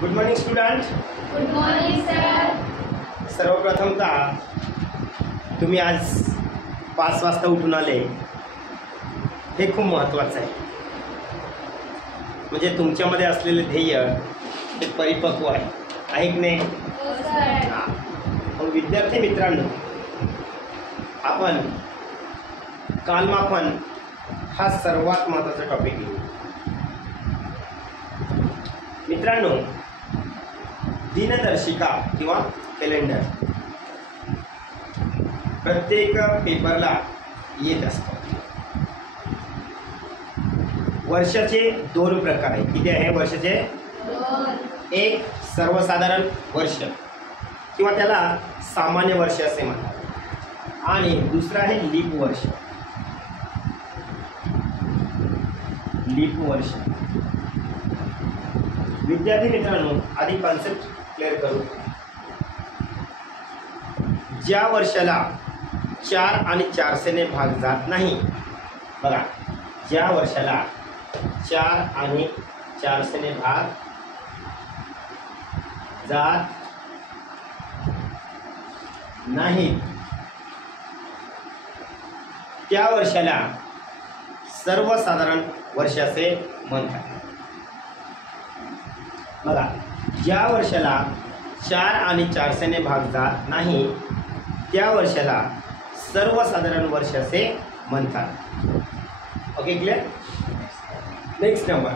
Good morning student. Good morning sir. सर्वप्रथमतः तुम्ही आज 5 वाजता उठून आले हे खूप महत्त्वाचं आहे. म्हणजे तुमच्यामध्ये असलेले ध्येय हे परिपक्व आहे की नाही? हो सर. मग विद्यार्थी मित्रांनो, आपण कालमापन हा सर्वात महत्त्वाचा टॉपिक आहे. मित्रांनो, दिनदर्शिका किंवा कॅलेंडर प्रत्येक पेपरला येत असतो. वर्षाचे 2 प्रकार आहे. किती आहे वर्षाचे? 2. एक सर्वसाधारण वर्ष किंवा त्याला सामान्य वर्ष असे म्हणतात, आणि दुसरं आहे लीप वर्ष. लीप वर्ष. विद्यार्थी मित्रांनो, आधी कॉन्सेप्ट क्लिअर करू. ज्या वर्षाला 4 आणि 4 ने भाग जात नाही, बघा, ज्या वर्षाला 4 आणि 4 ने भाग जात नाही त्या वर्षाला सर्वसाधारण वर्ष असे म्हणतात. बघा, ज्या वर्षाला 4 आणि 4 ने भाग जात नाही त्या वर्षाला सर्वसाधारण वर्ष असे म्हणतात. Okay, clear? नेक्स्ट नंबर,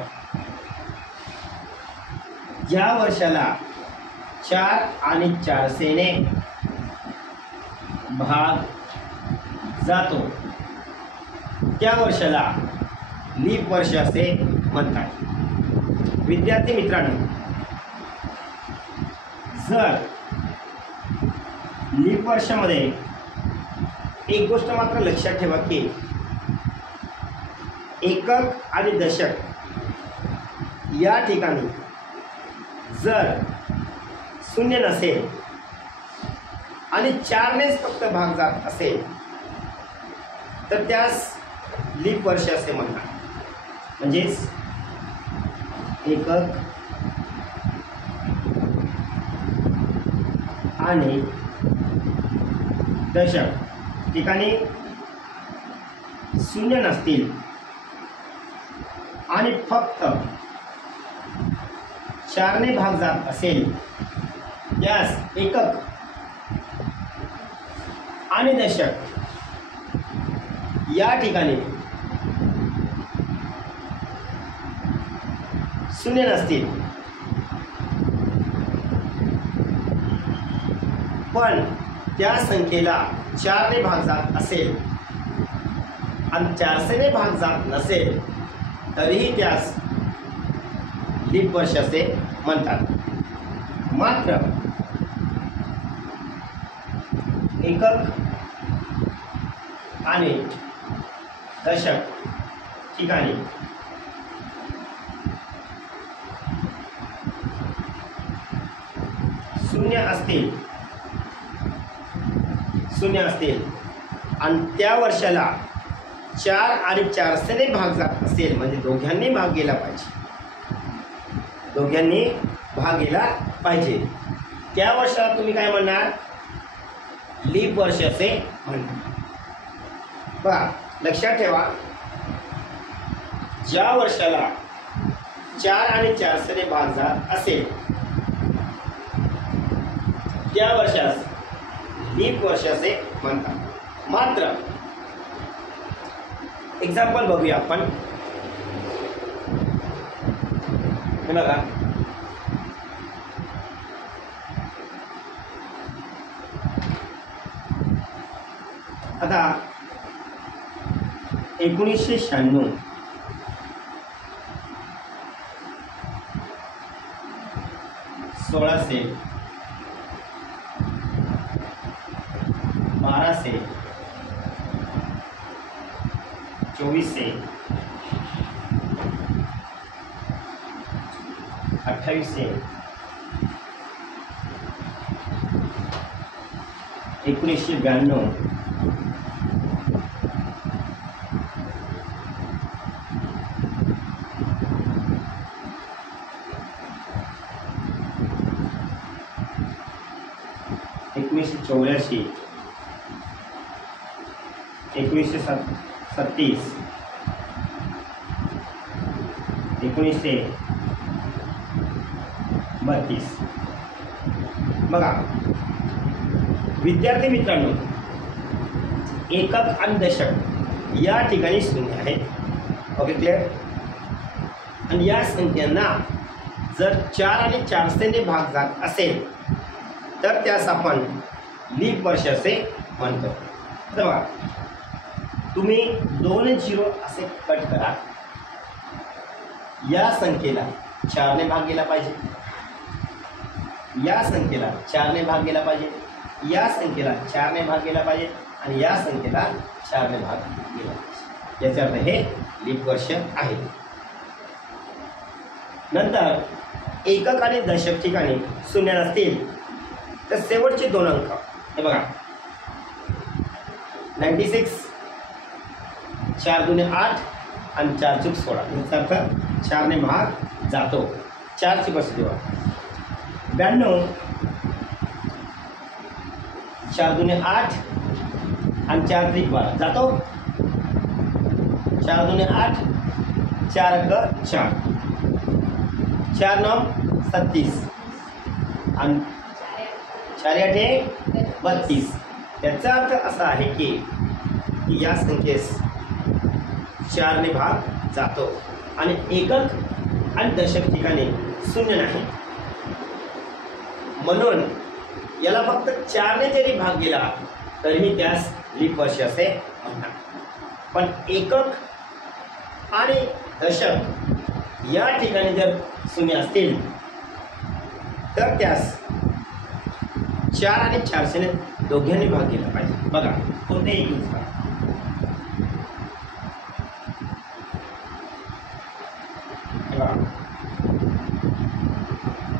ज्या वर्षाला 4 आणि 4 ने भाग जातो त्या वर्षाला लीप वर्ष असे म्हणतात. विद्यार्थी मित्रांनो, जर लीप वर्षामध्ये एक गोष्ट मात्र लक्षात ठेवा की एकक आणि दशक या ठिकाणी जर 0 नसेल आणि 4 नेच फक्त भाग जात असेल तर त्यास लीप वर्ष असे म्हणतात. म्हणजेच एकक आणि दशक ठिकाणी 0 नसतील आणि फक्त 4 ने भाग जात असेल त्यास एकक आणि दशक या ठिकाणी 0 नसतील पण त्या संख्येला 4 ने भाग जात असेल आणि 4 ने भाग जात नसेल तरीही त्यास लीप वर्ष असे म्हणतात. मात्र एकक आणि दशक ठिकाणी शून्य असतील आणि त्या वर्षाला 4 आणि 4 ने भाग जात असेल, म्हणजे दोघांनी भाग गेला पाहिजे, त्या वर्षाला तुम्ही काय म्हणणार? लीप वर्ष असे म्हणणार. बघा, लक्षात ठेवा, ज्या वर्षाला 4 आणि 4 ने भाग जात असेल त्या वर्षास लीप वर्ष असे म्हणतात. मात्र एक्झाम्पल बघूया आपण. बघा, आता 1996 16 12 24 28 1992 1993 1984, 1936, 1932. बघा विद्यार्थी मित्रांनो, एकक आणि दशक या ठिकाणी शून्य आहे. Okay, clear. आणि या संख्यांना जर 4 आणि 400 ने भाग जात असेल तर त्यास आपण लीप वर्ष असे म्हणतो. तर बघा तुम्ही 2 0 असे कट करा. या संख्येला 4 ने भाग गेला पाहिजे, या संख्येला 4 ने भाग गेला पाहिजे, या संख्येला 4 ने भाग गेला पाहिजे आणि या संख्येला 4 ने भाग गेला पाहिजे. याचा अर्थ हे लीप वर्ष आहे. नंतर एकक आणि दशक ठिकाणी शून्य नसतील तर शेवटचे 2 अंक हे बघा 96, 4 दुने 8 आणि 4 चूक 16. याचा अर्थ 4 ने भाग जातो. 4 ची बस देवा 92, 4 दुने 8 आणि 4 त्रिक 12 जातो. 4 दुने 8, 4 अंक 4, 4 9 36 आणि 4 8 32. याचा अर्थ असा आहे की या संख्येस 4 ने भाग जातो आणि एकक आणि दशक ठिकाणी शून्य नाही. म्हणून याला फक्त 4 ने जरी भाग गेला तरीही त्यास लीप वर्ष असे म्हणतात. पण एकक आणि दशक या ठिकाणी जर शून्य असतील तर त्यास 4 आणि 400 ने दोघांनी भाग गेला पाहिजे. बघा कोणतेही यूज करा.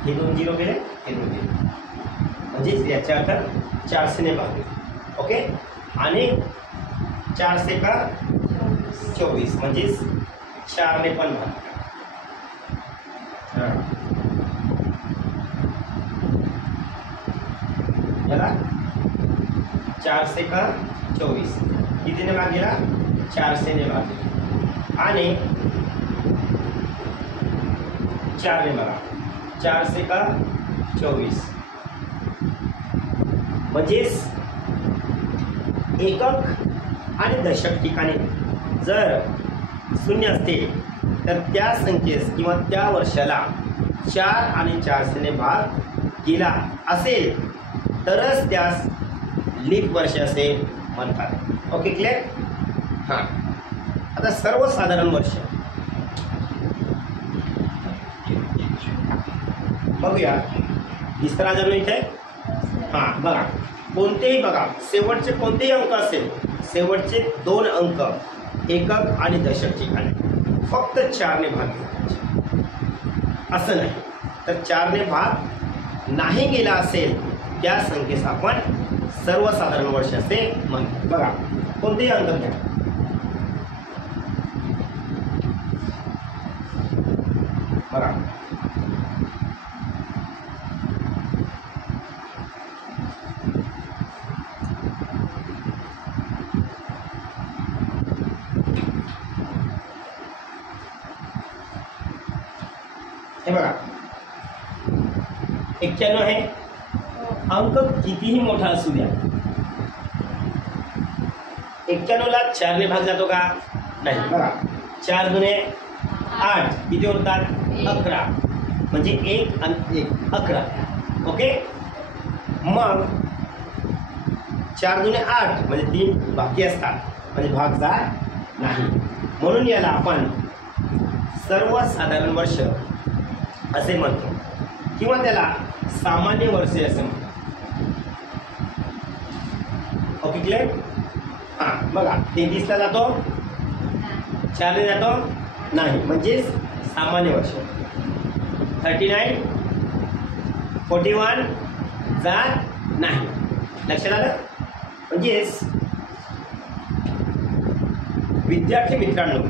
हे 2 0 गेले, हे 2 0 म्हणजेच याच्या अर्थ 400 ने भाग गेला. ओके, आणि 400 का 24 म्हणजेच 4 ने पण भाग. याला 400 का 24 कितीने भाग गेला? 400 ने भाग गेला. आणि 4 ने बघा 400 का 24 म्हणजेच एकक आणि दशक ठिकाणी जर शून्य असतील तर त्या संख्येस किंवा त्या वर्षाला 4 आणि 400 ने भाग गेला असेल तरच त्यास लीप वर्ष असे म्हणतात. Okay, clear. हां, आता सर्वसाधारण वर्ष बघूया. दिसताना जरूर इथे. हां बघा, कोणतेही बघा शेवटचे कोणतेही अंक असेल, शेवटचे 2 अंक एकक आणि दशक ठिकाणी फक्त 4 ने भाग गेला पाहिजे. असं नाही तर 4 ने भाग नाही गेला असेल त्या संख्येस आपण सर्वसाधारण वर्ष असे म्हणतो. बघा कोणतेही अंक घ्या. बघा हे बघा 91 आहे. अंक कितीही मोठा असू द्या, 91 ला 4 ने भाग जातो का? नाही. बघा 4 दुने 8 किती होतात? 11 म्हणजे 1 आणि 1 11. ओके, मग 4 दुने 8 म्हणजे 3 बाकी असतात म्हणजे भाग जात नाही. म्हणून याला आपण सर्वसाधारण वर्ष असे म्हणतो किंवा त्याला सामान्य वर्षे असे म्हणतो. Okay, clear. हां बघा 33 ला जातो, 4 ने जातो नाही म्हणजेच सामान्य वर्ष. 39, 41 जात नाही. लक्षात आलं. म्हणजेच विद्यार्थी मित्रांनो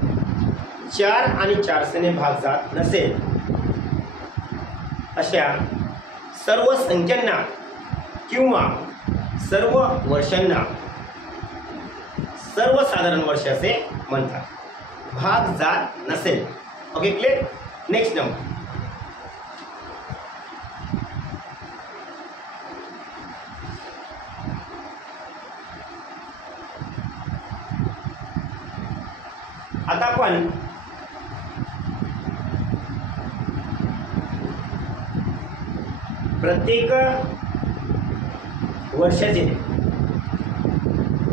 4 आणि 400 ने भाग जात नसेल अशा सर्व संख्यांना किंवा सर्व वर्षांना सर्वसाधारण वर्ष असे म्हणतात. भाग जात नसेल. Okay, clear. Next number. आता आपण प्रत्येक वर्षाचे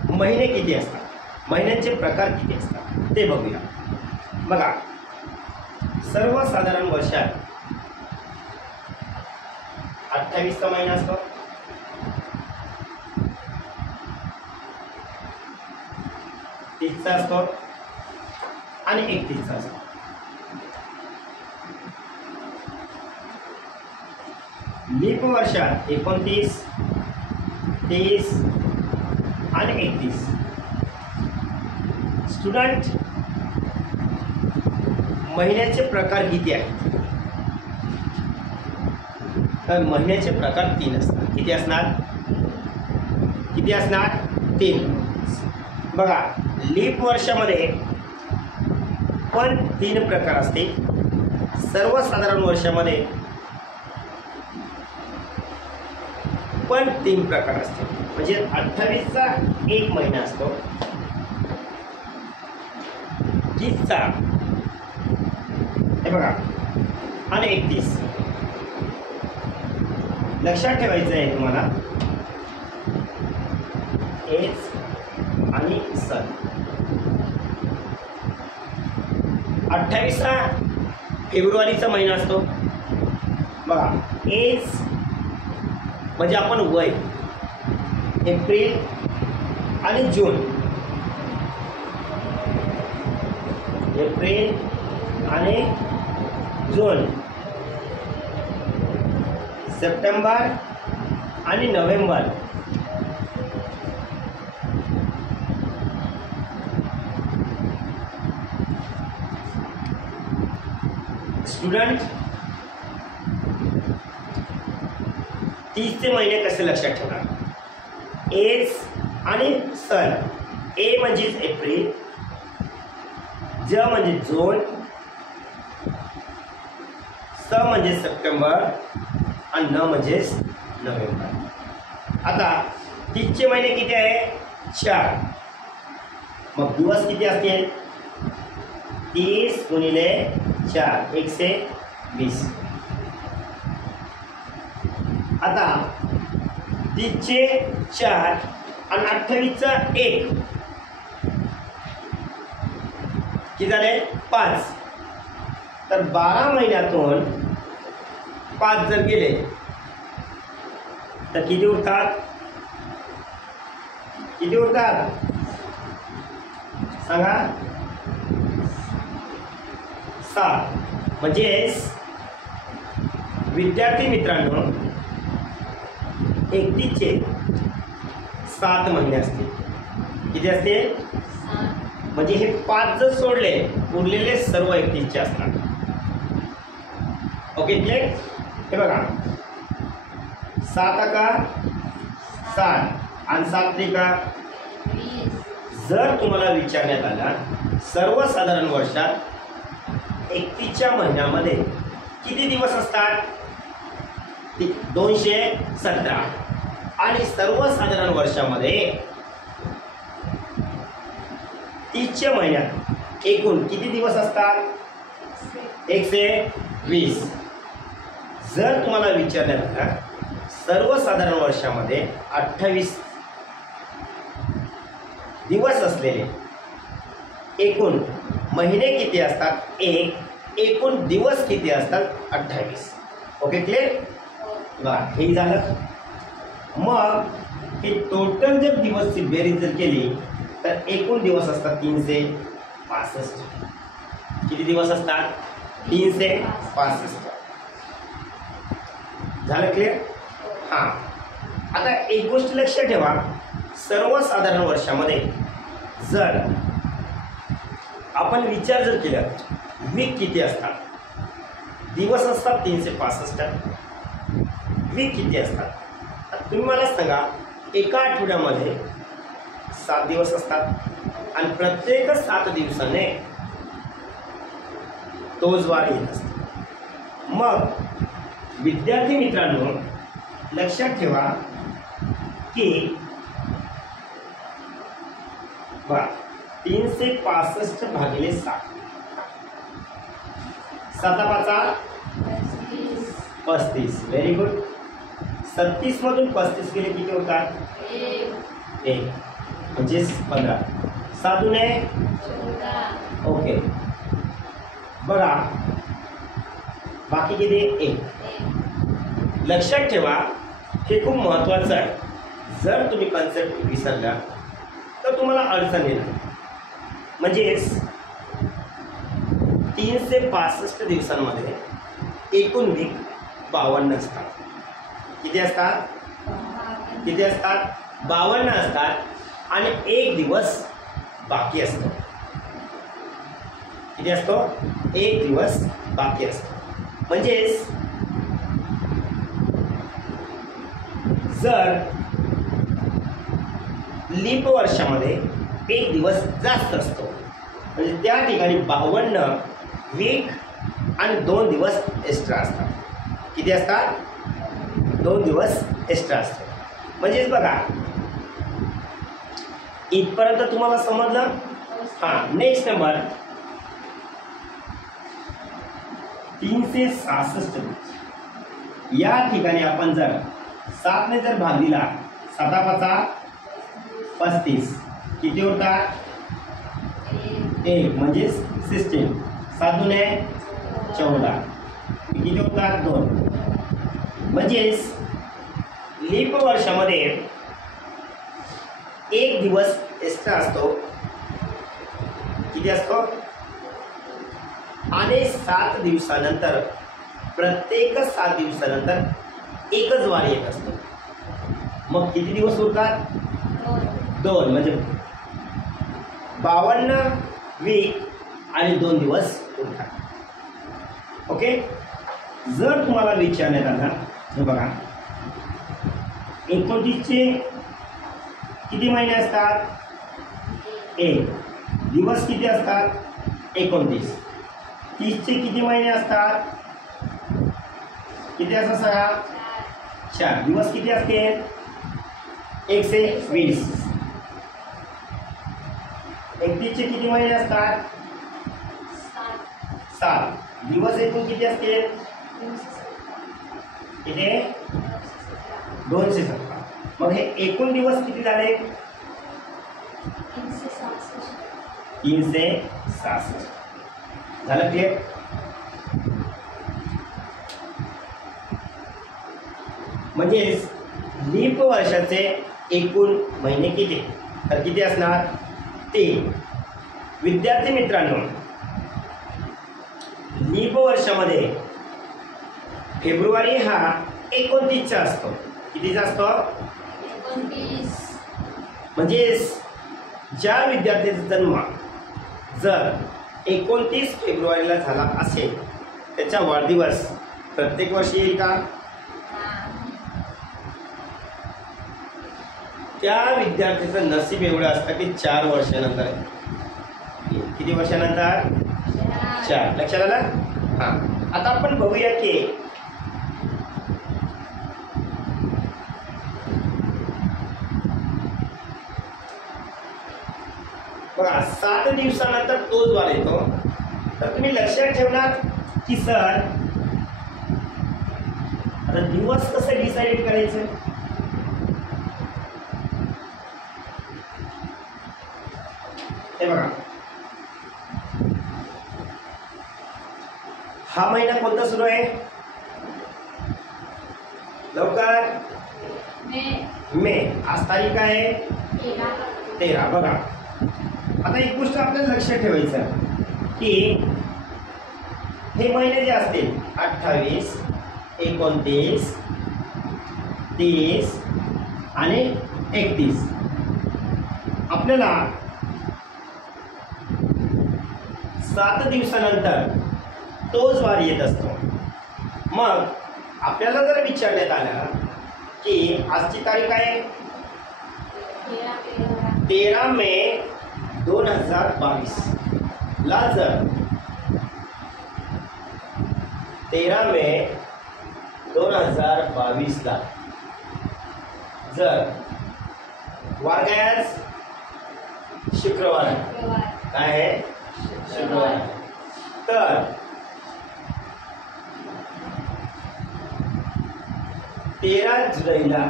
महिने किती असतात, महिन्यांचे प्रकार किती असतात ते बघूया. बघा, सर्वसाधारण वर्षात 28चा महिना असतो, 30चा असतो आणि 31चा असतो. लीप वर्षात 29, 30 आणि 31. स्टुडंट, महिन्याचे प्रकार किती आहेत? तर महिन्याचे प्रकार 3 असतात. किती असणार? किती असणार? 3. बघा, लीप वर्षामध्ये पण 3 प्रकार असतील. सर्वसाधारण वर्षामध्ये पण 3 प्रकार असतील. म्हणजे 28चा एक महिना असतो, 30चा, हे बघा, आणि 31. लक्षात ठेवायचं आहे तुम्हाला, एज आणि सन. 28 फेब्रुवारीचा महिना असतो. बघा, एज म्हणजे आपण वय, एप्रिल आणि जून, एप्रिल आणि जून, सप्टेंबर आणि नोव्हेंबर, स्टुडंट 30चे महिने कसे लक्षात ठेवणार? एज आणि सन. ए म्हणजेच एप्रिल, ज म्हणजे जून, स म्हणजे सप्टेंबर आणि न म्हणजेच नोव्हेंबर. आता 30चे महिने किती आहे? 4. मग दिवस किती असतील? 30 गुणिले 4, 120. आता 30चे 4 आणि 28चा 1 किती झाले? 5. तर 12 महिन्यातून 5 जर गेले तर किती उरतात? किती उरतात सांगा? 7. म्हणजेच विद्यार्थी मित्रांनो, 31चे 7 महिने असतील. किती असतील? म्हणजे हे 5 जर सोडले, उरलेले सर्व 31चे असतात. Okay, clear. हे बघा, 7 का 7 आणि 7 त्रिका. जर तुम्हाला विचारण्यात आला सर्वसाधारण वर्षात 31च्या महिन्यामध्ये किती दिवस असतात? 217. आणि सर्वसाधारण वर्षामध्ये 30च्या महिन्यात एकूण किती दिवस असतात? 120. जर तुम्हाला विचारण्यात आला सर्वसाधारण वर्षामध्ये 28 दिवस असलेले एकूण महिने किती असतात? 1. एकूण दिवस किती असतात? 28. Okay, clear. बघा, हे झालं. मग हे टोटल जर दिवसची बेरीज जर केली तर एकूण दिवस असतात 365. किती दिवस असतात? 365. झालं क्लिअर? हां. आता एक गोष्ट लक्षात ठेवा, सर्वसाधारण वर्षामध्ये जर आपण विचार जर केला, वीक किती असतात? दिवस असतात 365. वीक किती असतात? तुम्ही मला सांगा, एका आठवड्यामध्ये 7 दिवस असतात आणि प्रत्येक 7 दिवसाने तोच वार येत असतो. मग विद्यार्थी मित्रांनो, लक्षात ठेवा की 365 भागिले 7, 7 35. Very good. 36 मधून 35 गेले किती होतात? 1 म्हणजे 15. 7 दुने 14. ओके. बघा बाकी किती? 1. लक्षात ठेवा, हे खूप महत्त्वाचं आहे. जर तुम्ही कन्सेप्ट विसरला तर तुम्हाला अडचण येणार. म्हणजेच 365 दिवसांमध्ये एकूण वीक 52 असतात. किती असतात? 52 असतात आणि एक दिवस बाकी असतो. किती असतो? एक दिवस बाकी असतो. म्हणजेच जर लीप वर्षामध्ये एक दिवस जास्त असतो, म्हणजे त्या ठिकाणी 52 वीक आणि 2 दिवस एक्स्ट्रा असतात. किती असतात? 2 दिवस एक्स्ट्रा असतात. म्हणजेच बघा, इथपर्यंत तुम्हाला समजलं? हां. Next number 366. या ठिकाणी आपण जर 7 ने जर भाग दिला, 7 35 किती होतात? 1 म्हणजे 16. 7 दुने 14 किती होतात? 2. म्हणजेच लीप वर्षामध्ये एक दिवस एक्स्ट्रा असतो. किती असतो? आणि 7 दिवसानंतर, प्रत्येक 7 दिवसानंतर एकच वार येत असतो. मग किती दिवस उरतात? 2. म्हणजे 52 वीक आणि 2 दिवस उरतात. ओके. जर तुम्हाला विचारण्यात आला, हे बघा, 29चे किती महिने असतात? 1. दिवस किती असतात? 29. 30चे किती महिने असतात? किती असतात? 6. 4. दिवस किती असतील? 120. 31चे किती महिने असतात? 7. दिवस एकूण किती असतील? किती? 217. मग हे एकूण दिवस किती झाले? 366. झालं क्लिअर? म्हणजेच लीप वर्षाचे एकूण महिने किती? तर किती असणार? 3. विद्यार्थी मित्रांनो, लीप वर्षामध्ये फेब्रुवारी हा 29चा असतो. कितीचा असतो? 29. म्हणजेच ज्या विद्यार्थ्याचा जन्म जर 29 फेब्रुवारीला झाला असेल, त्याचा वाढदिवस प्रत्येक वर्षी येईल का? त्या विद्यार्थ्याचं नशीब एवढं असतं की 4 वर्षानंतर येईल. किती वर्षानंतर? 4. लक्षात आलं? हां. आता आपण बघूया की बघा, 7 दिवसानंतर तोच वार येतो. तर तुम्ही लक्षात ठेवणार की सर, आता दिवस कसं डिसाईड करायचं? हे बघा, हा महिना कोणता सुरू आहे? लवकर. मे. आज तारीख आहे 13. बघा, आता एक गोष्ट आपल्याला लक्षात ठेवायचं की हे महिने जे असतील 28, 29, 30 आणि 31, आपल्याला 7 दिवसानंतर तोच वार येत असतो. मग आपल्याला जर विचारण्यात आलं की आजची तारीख आहे 13 मे 2022 ला जर 13 मे 2022 ला जर वार काय आज शुक्रवार काय आहे शुक्रवार तर 13 जुलैला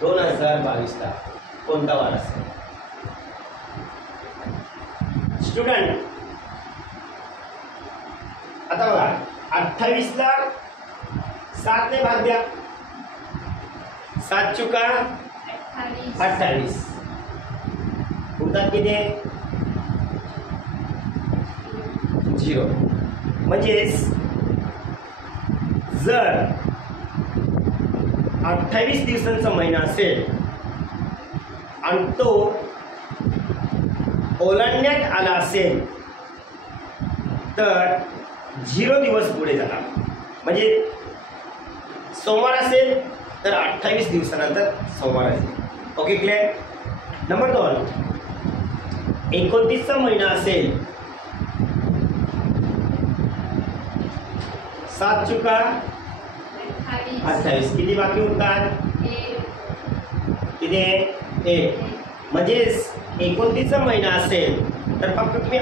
2022 ला कोणता वार असेल स्टुडंट आता बघा 28 ला 7 ने भाग द्या 7 चुका 28 उरतात किती 0 म्हणजेच जर 28 दिवसांचा महिना असेल आणि तो ओलांडण्यात आला असेल तर 0 दिवस पुढे जाणार म्हणजे सोमवार असेल तर 28 दिवसानंतर सोमवार असेल ओके क्लिअर नंबर 2 29चा महिना असेल 7 चुका 28 किती बाकी उरतात किती 1 म्हणजेच 29चा महिना असेल तर फक्त तुम्ही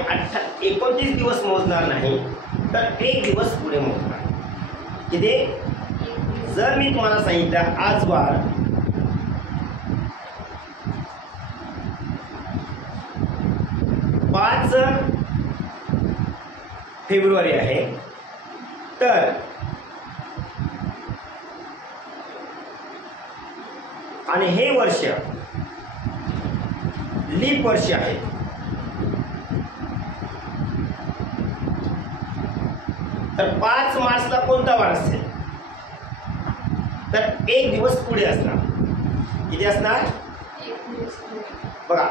29 दिवस मोजणार नाही तर 1 दिवस पुढे मोजणार किती जर मी तुम्हाला सांगितलं आज वार 5 फेब्रुवारी आहे तर आणि हे वर्ष लीप वर्ष आहे तर 5 मार्चला कोणता वार असेल तर 1 दिवस पुढे असणार किती असणार बघा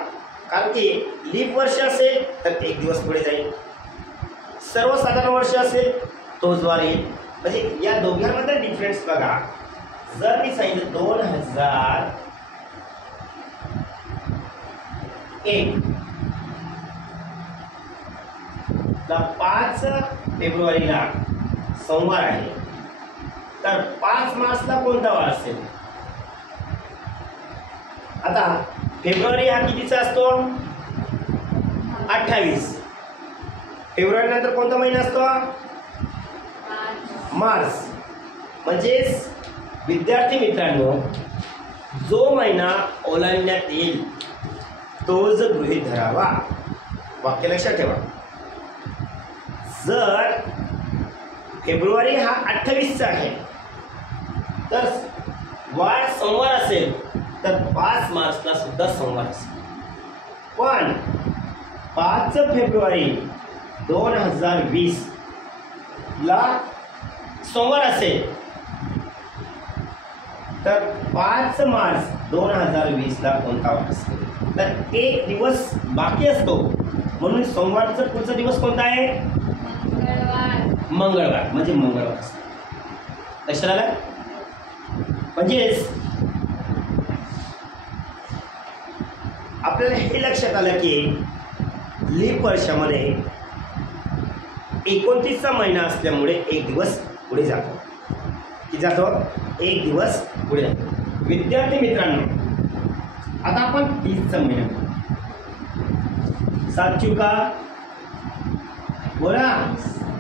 कारण की लीप वर्ष असेल तर 1 दिवस पुढे जाईल सर्वसाधारण वर्ष असेल तोच वार येईल म्हणजे या दोघांमध्ये डिफरन्स बघा जर मी सांगितलं 2001 ला 5 फेब्रुवारीला सोमवार आहे तर 5 मार्चला कोणता वार असेल आता फेब्रुवारी हा कितीचा असतो 28 फेब्रुवारी नंतर कोणता महिना असतो मार्च म्हणजेच विद्यार्थी मित्रांनो जो महिना ओलांडण्यात येईल तोच गृहीत धरावा वाक्य लक्षात ठेवा जर फेब्रुवारी हा 28चा आहे तर वार सोमवार असेल तर 5 मार्चला सुद्धा सोमवार असेल पण 5 फेब्रुवारी 2020 ला सोमवार असेल तर 5 मार्च 2020 ला कोणता वार असेल तर 1 दिवस बाकी असतो म्हणून सोमवारचा पुढचा दिवस कोणता आहे मंगळवार म्हणजे मंगळवार असतो लक्षात आलं म्हणजेच आपल्याला हे लक्षात आलं की लीप वर्षामध्ये 29चा महिना असल्यामुळे 1 दिवस पुढे जातो किती जातो 1 दिवस पुढे जातो विद्यार्थी मित्रांनो आता आपण 30चा महिना 7 चुका बोला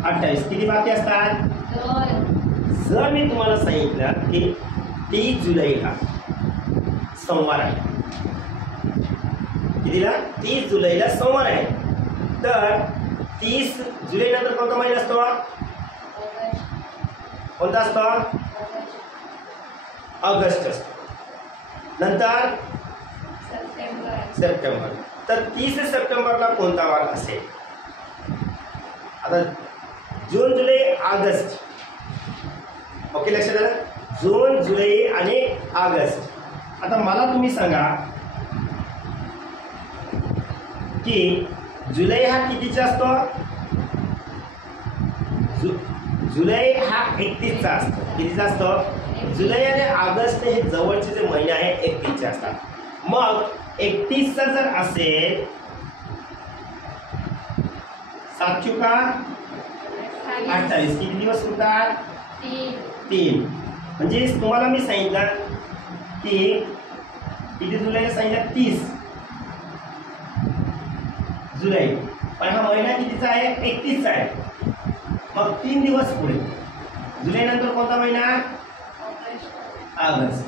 28 किती बाकी असतात जर मी तुम्हाला सांगितलं की 30 जुलैला सोमवार आहे कितीला 30 जुलैला सोमवार आहे तर 30 जुलै नंतर कोणता महिना असतो कोणता असतो ऑगस्ट असतो नंतर सप्टेंबर तर 30 सप्टेंबरला कोणता वार असेल आता जून जुलै ऑगस्ट ओके लक्षात आलं जून जुलै आणि ऑगस्ट आता मला तुम्ही सांगा की जुलै हा कितीचा असतो जुलै हा 31चा असतो कितीचा असतो जुलै आणि ऑगस्ट हे जवळचे जे महिने आहे 31चे असतात मग 31 जर असेल 7 चुका 28 किती दिवस होतात 3 म्हणजे तुम्हाला मी सांगितलं की किती जुलैला सांगितलं 30 जुलै पण हा महिना कितीचा आहे 31 चा आहे मग 3 दिवस पुढे जुलै नंतर कोणता महिना ऑगस्ट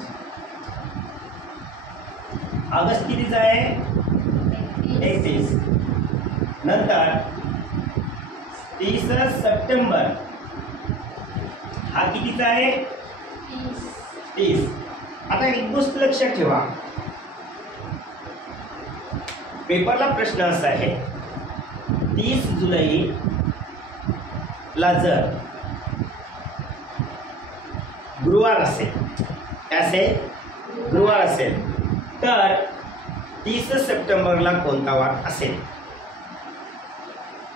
ऑगस्ट कितीचा आहे 31 नंतर 30 सप्टेंबर हा कितीचा आहे 30 आता एक गोष्ट लक्षात ठेवा पेपरला प्रश्न असा आहे 30 जुलै ला जर गुरुवार असेल गुरुवार असेल तर 30 सप्टेंबरला कोणता वार असेल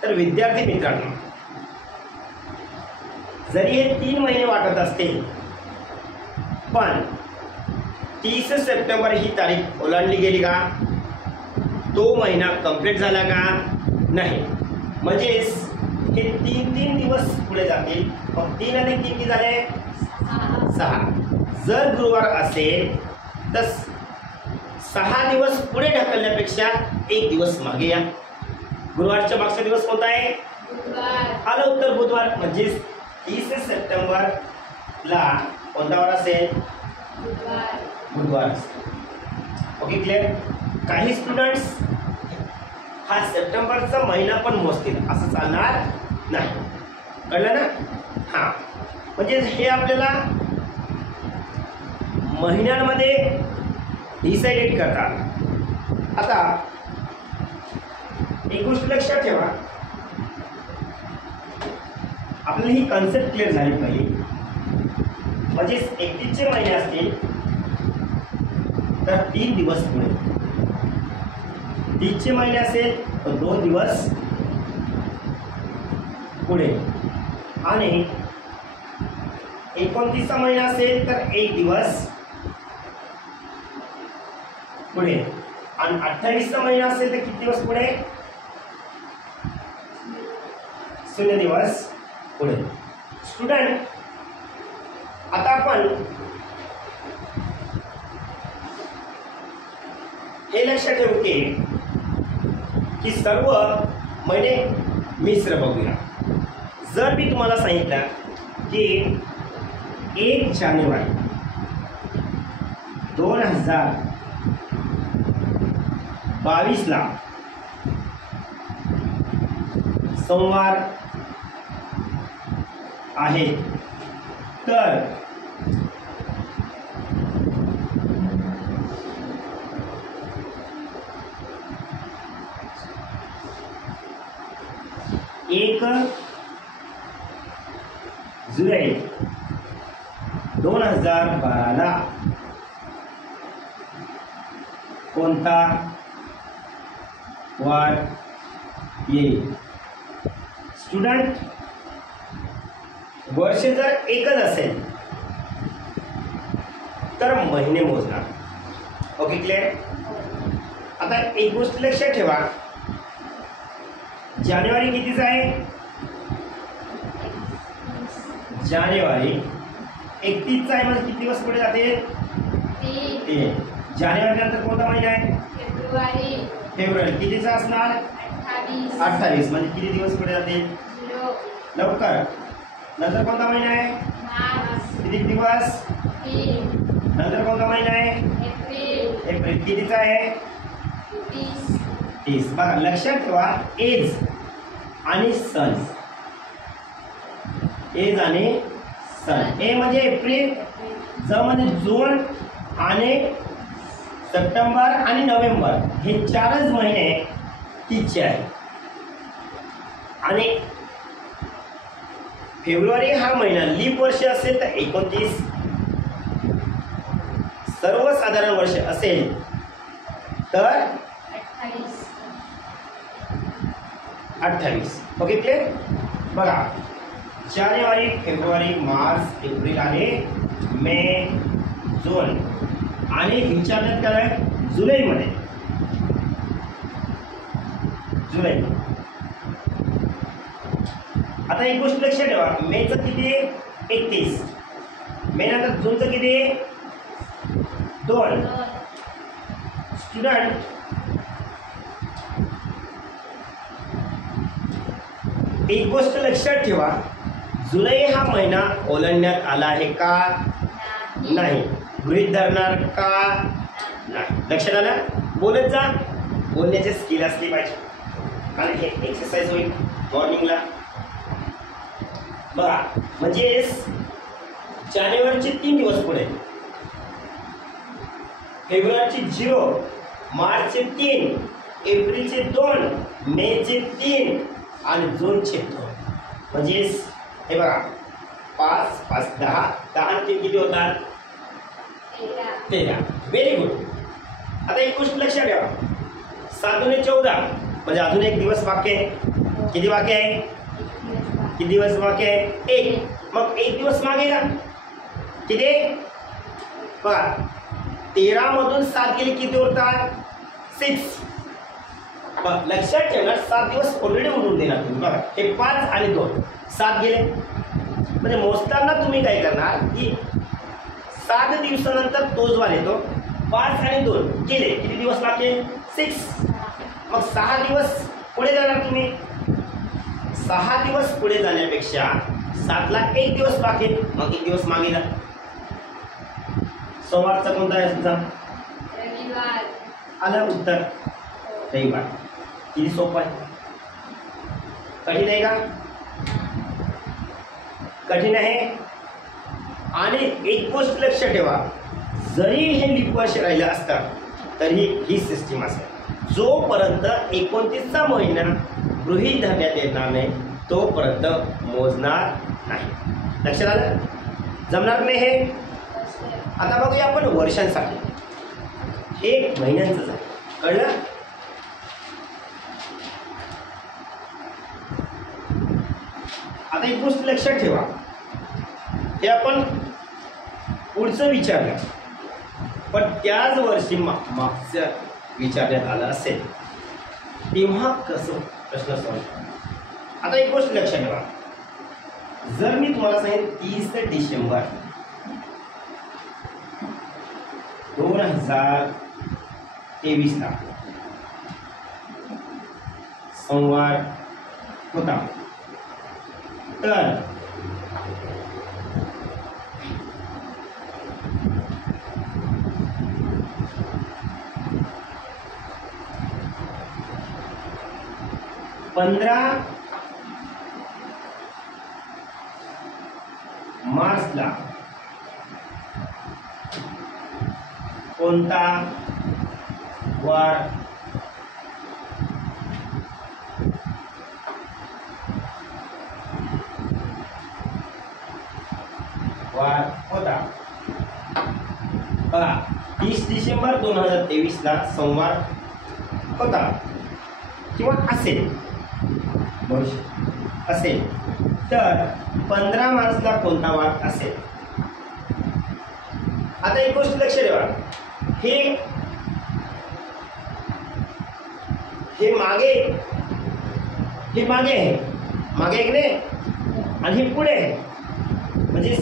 तर विद्यार्थी मित्रांनो जरी हे 3 महिने वाटत असतील पण 30 सप्टेंबर ही तारीख ओलांडली गेली का तो महिना कंप्लीट झाला का नाही म्हणजेच हे 3 दिवस पुढे जातील मग 3 आणि 3 किती झाले 6 जर गुरुवार असेल तर 6 दिवस पुढे ढकलण्यापेक्षा 1 दिवस मागे या गुरुवारच्या मागचा दिवस कोणता आहे आलं उत्तर बुधवार म्हणजेच 30 सप्टेंबरला कोणता वार असेल बुधवार ओके क्लिअर काही स्टुडंट्स हा सप्टेंबरचा महिना पण मोजतील असं चालणार नाही कळलं ना हां म्हणजे हे आपल्याला महिन्यांमध्ये डिसाइडेड करतात आता एक गोष्ट लक्षात ठेवा आपल्याला ही कन्सेप्ट क्लिअर झाली पाहिजे म्हणजे 31चे महिने असतील तर 3 दिवस पुढे 30चे महिने असेल तर 2 दिवस पुढे आणि 29चा महिना असेल तर 1 दिवस पुढे आणि 28चा महिना असेल तर किती दिवस पुढे 0 दिवस पुढे स्टुडंट आता आपण हे लक्षात ठेवू की सर्व महिने मिश्र बघूया जर मी तुम्हाला सांगितलं की 1 जानेवारी 2022 ला सोमवार आहे तर एक जुलै 2012 कोणता वार येईल स्टुडंट वर्ष जर एकच असेल तर महिने मोजणार ओके क्लिअर आता एक गोष्ट लक्षात ठेवा जानेवारी कितीचा आहे जानेवारी 31चा आहे म्हणजे किती दिवस पुढे जाते 3 जानेवारी नंतर कोणता महिना आहे फेब्रुवारी कितीचा असणार 28 म्हणजे किती दिवस पुढे जातील लवकर नंतर कोणता महिना आहे किती दिवस नंतर कोणता महिना आहे एप्रिल कितीचा आहे 30 बघा लक्षात ठेवा एज आणि सन एज आणि सन ए म्हणजे एप्रिल ज म्हणजे जून आणि सप्टेंबर आणि नोव्हेंबर हे 4च महिने 30चे आहेत आणि फेब्रुवारी हा महिना लीप वर्ष असेल तर 29 सर्वसाधारण वर्ष असेल तर 28 ओके क्लिअर बघा जानेवारी फेब्रुवारी मार्च एप्रिल आणि मे जून आणि विचारण्यात काय जुलैमध्ये जुलै. आता एक गोष्ट लक्षात ठेवा, मेचं किती आहे 31, मे नंतर जूनचं किती आहे 2. स्टुडंट एक गोष्ट लक्षात ठेवा, जुलै हा महिना ओलांडण्यात आला आहे का नाही, गृहीत धरणार का नाही. लक्षात आलं. बोलत जा, बोलण्याचे स्किल असली पाहिजे, कारण हे एक्सरसाइज होईल मॉर्निंगला. बघा, म्हणजे जानेवारीचे 3 दिवस पुढे, फेब्रुवारीचे 0, मार्चचे 3, एप्रिलचे 2, मेचे 3 आणि जूनचे 2. म्हणजे हे बघा 5 5 10 10 आणि 3 किती होतात 13. Very good. आता एक गोष्ट लक्षात ठेवा, 7 दुणे 14, म्हणजे अजून एक दिवस बाकी आहे. किती बाकी आहे, किती दिवस बाकी आहे 1. मग 1 दिवस मागे जा, किती बघा 13 मधून 7 गेले किती होतात 6. लक्षात ठेवणार 7 दिवस ऑलरेडी उडून देणार तुम्ही. बघा हे 5 आणि 2 7 गेले, म्हणजे मोजताना तुम्ही काय करणार की 7 दिवसानंतर तोच वार येतो. 5 आणि 2 गेले, किती दिवस बाकी 6. मग 6 दिवस पुढे जाणार तुम्ही. 6 दिवस पुढे जाण्यापेक्षा 7 ला 1 दिवस बाकी, मग 1 दिवस मागे जा. सोमवारचा कोणता आहे तुमचा, रविवार. आलं उत्तर, रविवार. किती सोपं आहे, कठीण आहे का, कठीण आहे. आणि एक गोष्ट लक्षात ठेवा, जरी हे लीप वर्ष राहिलं असतं तरी ही सिस्टीम असेल. जोपर्यंत 29चा महिना गृहीत धरण्यात येणार नाही तोपर्यंत मोजणार नाही. लक्षात आलं, जमणार नाही हे. आता बघूया आपण वर्षांसाठी, हे महिन्यांचं आहे, कळलं. आता एक गोष्ट लक्षात ठेवा, हे आपण पुढचं विचारलं, पण त्याच वर्षी मागचं विचारण्यात आलं असेल तेव्हा कसं प्रश्न सॉल्व्ह. आता एक गोष्ट लक्षात ठेवा, जर मी तुम्हाला सांगेन 30 डिसेंबर 2023 ला सोमवार होता, तर मार्चला कोणता वार होता. बघा 30 डिसेंबर 2023 ला सोमवार होता किंवा असेल असेल, तर 15 मार्चला कोणता वार असेल. आता एक गोष्ट लक्षात ठेवा, हे मागे आहे, मागे एक नाही आणि हे पुढे आहे. म्हणजे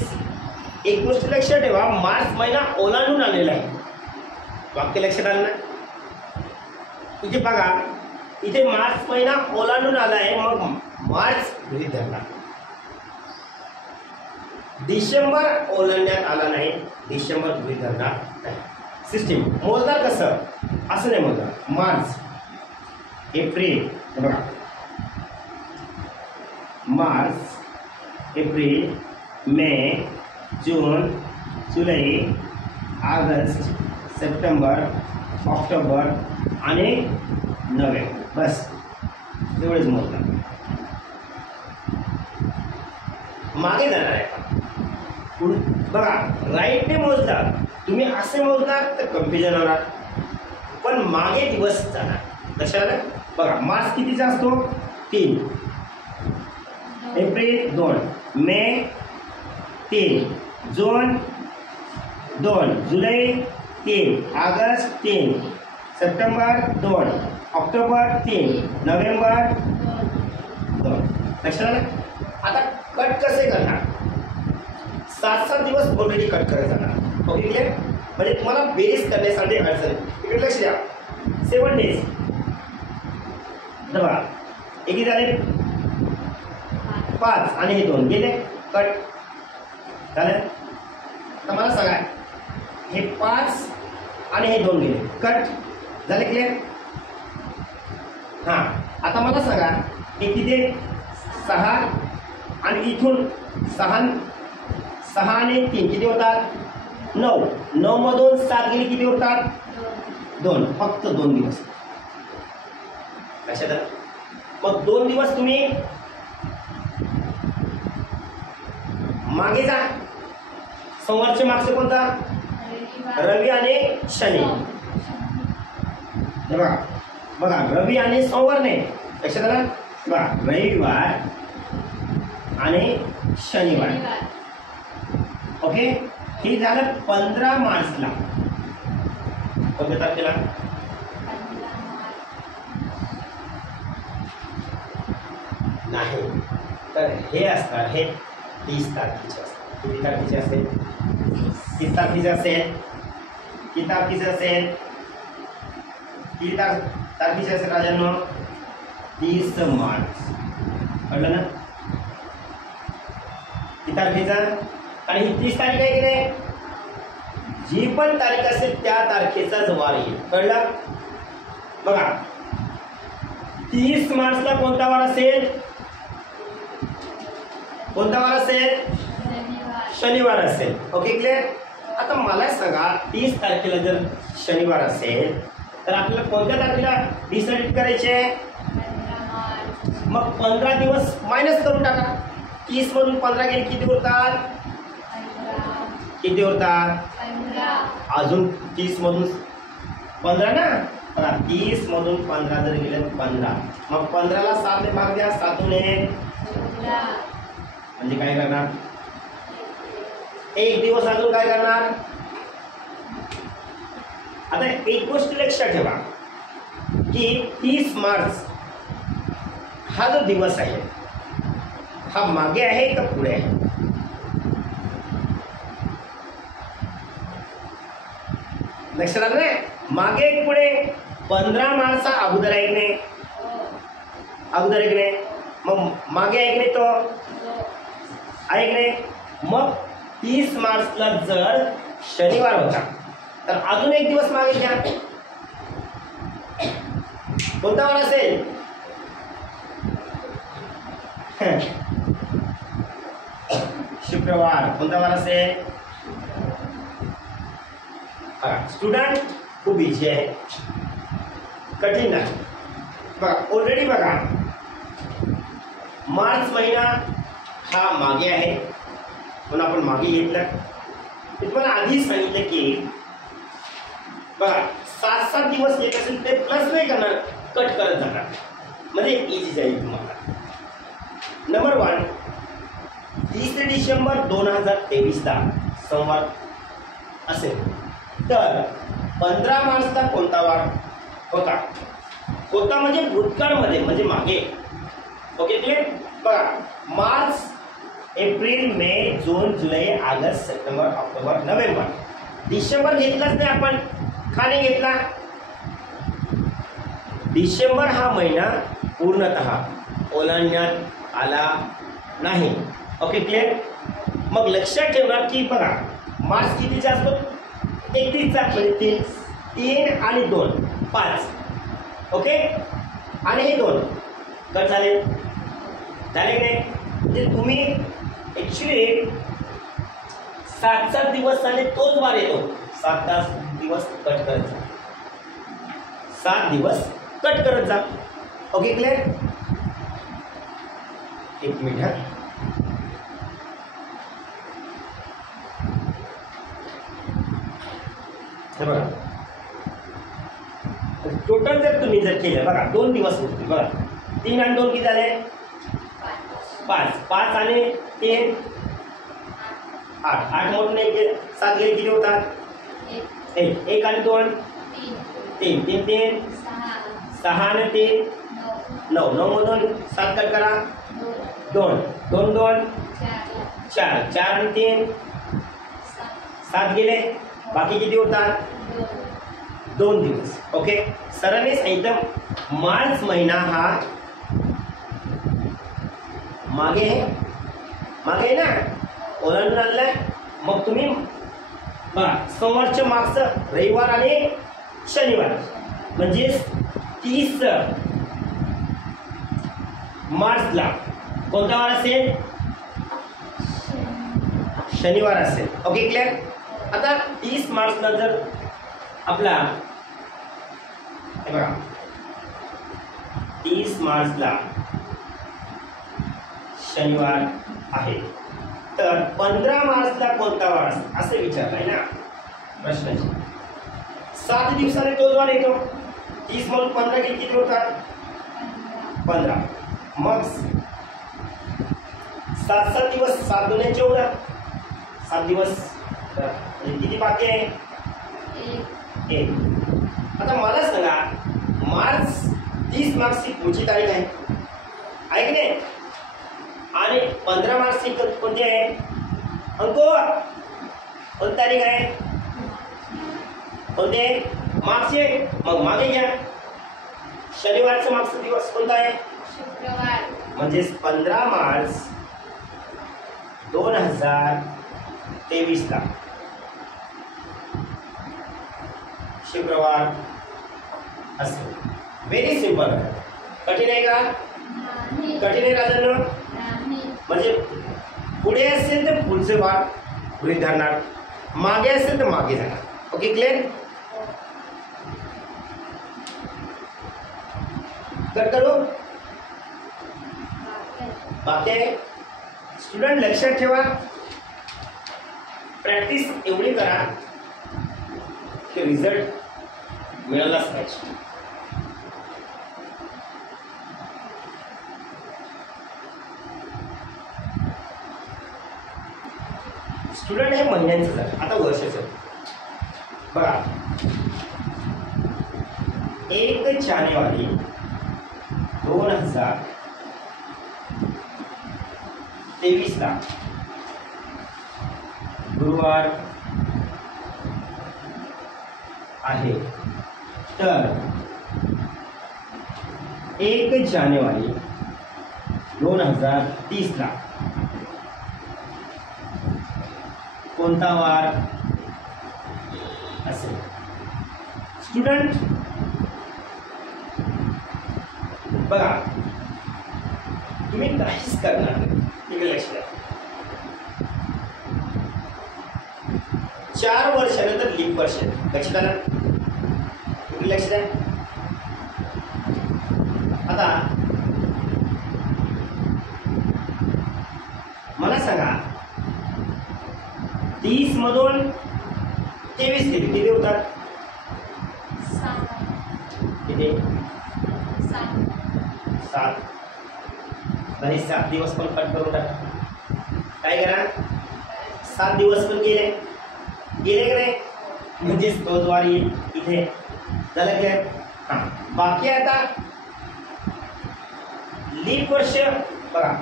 एक गोष्ट लक्षात ठेवा, मार्च महिना ओलांडून आलेला आहे. वाक्य लक्षात आलं ना. इथे बघा, इथे मार्च महिना ओलांडून आला आहे, मग मार्च गृहीत धरला. डिसेंबर ओलांडण्यात आला नाही, डिसेंबर गृहीत धरणार नाही. सिस्टीम मोजणार कसं, असं नाही मोजणार. मार्च, एप्रिल, बघा मार्च, एप्रिल, मे, जून, जुलै, ऑगस्ट, सप्टेंबर, ऑक्टोबर आणि नोव्हेंबर. बस एवढेच मोजणार. मागे जाणार आहे बघा, राईटने मोजणार तुम्ही, असे मोजणार तर कन्फ्युजन होणार, पण मागे दिवस जाणार. लक्षात आलं. बघा मार्च कितीचा असतो 3, एप्रिल 2, मे 3, जून 2, जुलै 3, ऑगस्ट 3, सप्टेंबर 2, ऑक्टोबर 3, नोव्हेंबर 2. लक्षात आलं? आता कट कसे करणार? 7-7 दिवस ऑलरेडी कट करत जाणार. Okay clear? म्हणजे तुम्हाला बेरीज करण्यासाठी अडचण. इकडे लक्ष द्या. 7 डेज बघा, एक झाले 5 आणि हे 2 गेले कट झालं. तर मला सांगा, हे 5 आणि हे 2 गेले कट झाले. क्लिअर? हां, आता मला सांगा हे किती? 6 आणि इथून 6 आणि 3 किती होतात? 9. 9 मधून 7 गेले किती होतात? 2. फक्त 2 दिवस. लक्षात आलं? मग 2 दिवस तुम्ही मागे जा. सोमवारचे मागचे कोणता? रवी आणि शनी. हे बघा बघा, रवी आणि सोमवार नाही. लक्षात आलं? बघा, रविवार आणि शनिवार. ओके, हे झालं 15 मार्चला. कोणत्या तारखेला? नाही, तर हे असतात, हे 30 तारखेचे असतात. किती तारखेचे असेल? 30 तारखेचे असेल. किती तारखेचे असेल? किती तारखेचे असेल राजांनो? 30 मार्च. कळलं ना? किती तारखेचा? आणि ही 30 तारीख आहे की नाही? जी पण तारीख असेल त्या तारखेचाच वार येईल. कळलं? बघा, 30 मार्चला कोणता वार असेल? कोणता वार असेल? शनिवार असेल. Okay clear? आता मला सांगा, 30 तारखेला जर शनिवार असेल तर आपल्याला कोणत्या तारखेला डिसाईड करायचे? मग 15 दिवस मायनस करून टाका. 30 मधून 15 गेले किती होतात? किती होतात? अजून 30 मधून 15 ना. बघा, 30 मधून 15 जर गेले 15. मग 15ला 7 ने भाग द्या. 7 ने म्हणजे काय करणार? एक दिवस अजून काय करणार? आता एक गोष्ट लक्षात ठेवा की 30 मार्च हा जो दिवस आहे हा मागे आहे का पुढे आहे? लक्षात आलं नाही? मागे एक पुढे. 15 मार्चचा अगोदर आहे की नाही? अगोदर आहे की नाही? मग मागे आहे की नाही? तो आहे की नाही? मग 30 मार्चला जर शनिवार होता तर अजून एक दिवस मागे घ्या. कोणता वार असेल? शुक्रवार. कोणता वार असेल? स्टुडंट खूप इझी आहे, कठीण नाही. बघा, ऑलरेडी बघा, मार्च महिना हा मागे आहे म्हणून आपण मागे घेतलं. मी तुम्हाला आधीच सांगितलं की बघा, 7-7 दिवस येत असेल ते प्लस नाही करणार, कट करत जाणार, म्हणजे इझी जाईल तुम्हाला. नंबर 1, 30 डिसेंबर 2023ला सोमवार असेल तर 15 मार्चला कोणता वार होता? होता म्हणजे भूतकाळमध्ये, म्हणजे मागे. Okay clear? बघा, मार्च, एप्रिल, मे, जून, जुलै, August, September, October, November. December घेतलाच नाही आपण, का नाही घेतला? डिसेंबर हा महिना पूर्णतः ओलांडण्यात आला नाही. Okay clear? मग लक्षात ठेवा की बघा, मार्च कितीचा असतो? 31चा, म्हणजे 3 आणि 2 5. ओके, आणि हे 2 कट झाले की नाही? म्हणजे तुम्ही ॲक्च्युली 7-7 दिवस झाले तोच वार येतो. 7 दिवस कट करत जा, 7 दिवस कट करत जा. Okay clear? एक मिनिट हा. हे बघा, टोटल जर तुम्ही जर केलं, बघा 2 दिवस होते. बघा, 3 आणि 2 किती झाले? 5. 5 आणि 3 8. 8 मधून 1 7 गेले किती होतात? एक आणि 2 तीन 3 3 3 सहा 6 आणि 3 नऊ 9 9 मधून 7 कट करा दोन 2 2 2 चार 4 4 आणि 3 सात 7 गेले बाकी किती होतात दोन 2 दिवस ओके सरांनी सांगितलं मार्च महिना हा मागे आहे ना ओलांडून आणलाय मग तुम्ही बघा सोमवारच्या मागचं रविवार आणि शनिवार म्हणजे 30 मार्चला कोणता वार असेल शनिवार असेल ओके क्लिअर आता 30 मार्चला जर आपला हे बघा 30 मार्चला शनिवार आहे तर 15 मार्चला कोणता वार असं विचारलंय ना प्रश्नाची 7 दिवसाने तो वार येतो 30 मधून 15 किती होतात 15 मग 7 दिवस 7 दुने 14 7 दिवस किती बाकी आहे एक आता मला सांगा मार्च 30 मार्चची पुढची तारीख आहे की नाही आणि 15 मार्चची कोणती आहे अंको कोणती तारीख आहे कोणते मागचे मग मागे घ्या शनिवारचा मागचा दिवस कोणता आहे शुक्रवार म्हणजे 15 मार्च 2023 ला शुक्रवार असेल व्हेरी सिंपल आहे कठीण आहे का नाही कठीण आहे राजांनो नाही म्हणजे पुढे असेल तर पुढचे वार गृहीत धरणार मागे असेल तर मागे जाणार ओके क्लिअर कट करू बाकी आहे स्टुडंट लक्षात ठेवा प्रॅक्टिस एवढी करा की रिझल्ट मिळालाच पाहिजे स्टुडंट हे महिन्यांचं झालं आता वर्षाचं बघा 1 जानेवारी 2023 ला गुरुवार आहे तर 1 जानेवारी 2030 ला कोणता वार असेल स्टुडंट बघा तुम्ही काहीच करणार नाही इकडे लक्ष द्या 4 वर्षानंतर लीप वर्ष लक्षात आलं इकडे लक्ष द्या आता मला सांगा 30 मधून 23 किती होतात किती 7 आणि 7 दिवस पण कट करून टाका काय करा 7 दिवस पण गेले का नाही म्हणजेच तो द्वार येईल इथे झालं काय हां बाकी आता लीप वर्ष बघा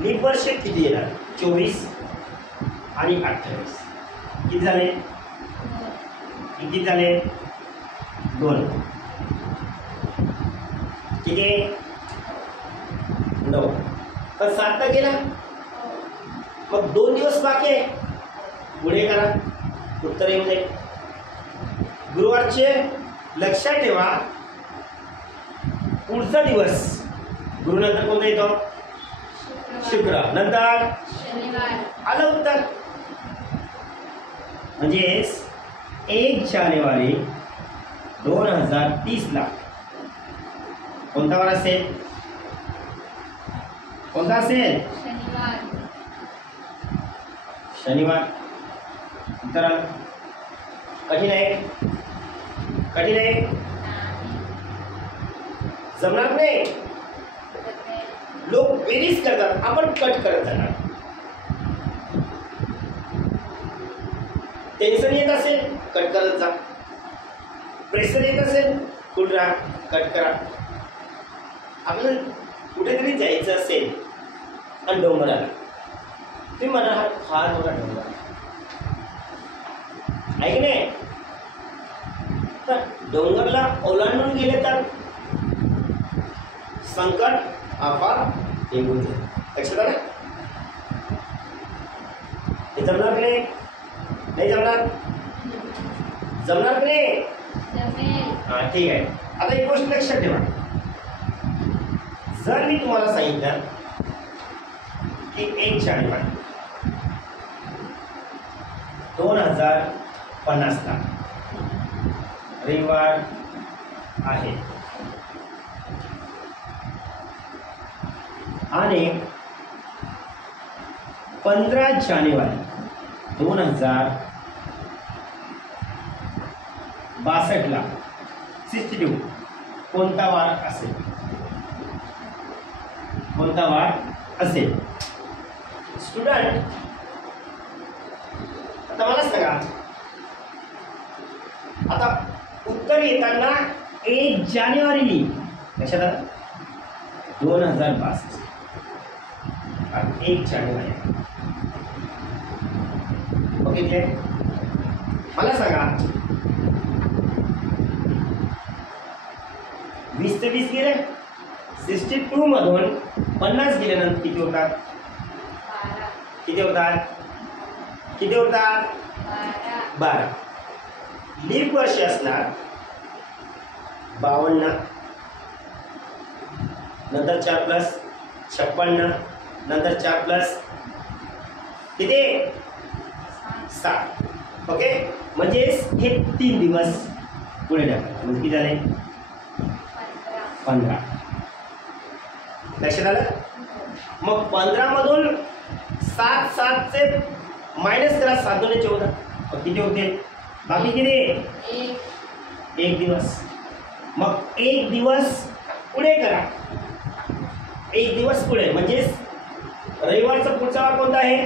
लीप वर्ष किती येणार 24 आणि 28 किती झाले किती झाले 2 किती 9 तर 7 तर गेला मग 2 दिवस बाकी आहे पुढे करा उत्तर येऊ दे गुरुवारचे लक्षात ठेवा पुढचा दिवस गुरुनंतर कोणता येतो शुक्र नंतर शनिवार आलं उत्तर म्हणजेच 1 जानेवारी 2030 ला कोणता वार असेल कोणता असेल शनिवार शनिवार उत्तर आलं कठीण आहे कठीण आहे जमणार नाही लोक बेरीज करतात आपण कट करत जाणार टेन्शन येत असेल कट करत जा, प्रेशर येत असेल कुठं राहा कट करा. आपल्याला कुठेतरी जायचं असेल आणि डोंगर आला, तुम्ही म्हणा हा फार मोठा डोंगर आहे की नाही, तर डोंगरला ओलांडून गेले तर संकट आपाप निघून जाईल. लक्षात आलं? हे जमणार की नाही? नाही जमणार? जमणार की नाही? जमेल. हा ठीक आहे. आता एक गोष्ट लक्षात ठेवा, जर मी तुम्हाला सांगितलं की 1 जानेवारी 2050 ला रविवार आहे आणि 15 जानेवारी 2062 ला 62 कोणता वार असेल? कोणता वार असेल? स्टुडंट आता मला सांगा, आता उत्तर येताना 1 जानेवारी लिही. लक्षात आलं? 2062 1 जानेवारी. Okay clear? मला सांगा 20 ते 20 गेले, 62 मधून 50 गेल्यानंतर किती होतात? 12. किती होतात? किती होतात? 12. लीप वर्ष असणार 52, नंतर 4 प्लस 56, नंतर 4 प्लस किती? 7. ओके, म्हणजे हे 3 दिवस पुढे टाका, म्हणजे किती झाले? 15. लक्षात आलं? मग 15 मधून 7 चे मायनस करा, 7 दुणे 14. किती होते? बाकी किती? 1 दिवस. मग 1 दिवस पुढे करा, 1 दिवस पुढे, म्हणजे रविवारचा पुढचा वार कोणता आहे?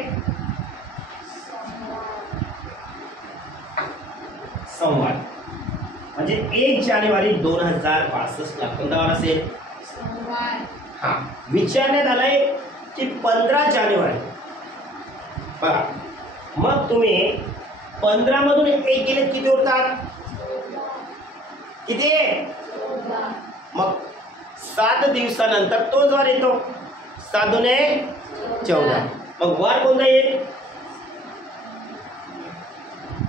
सोमवार. म्हणजे 1 जानेवारी 2062 ला कोणता वार असेल? सोमवार. हा, विचारण्यात आलाय की 15 जानेवारी. बघा, मग तुम्ही 15 मधून 1 गेले किती होतात? किती? 14. मग 7 दिवसानंतर तोच वार येतो, 7 दुणे 14. मग वार कोणता येईल?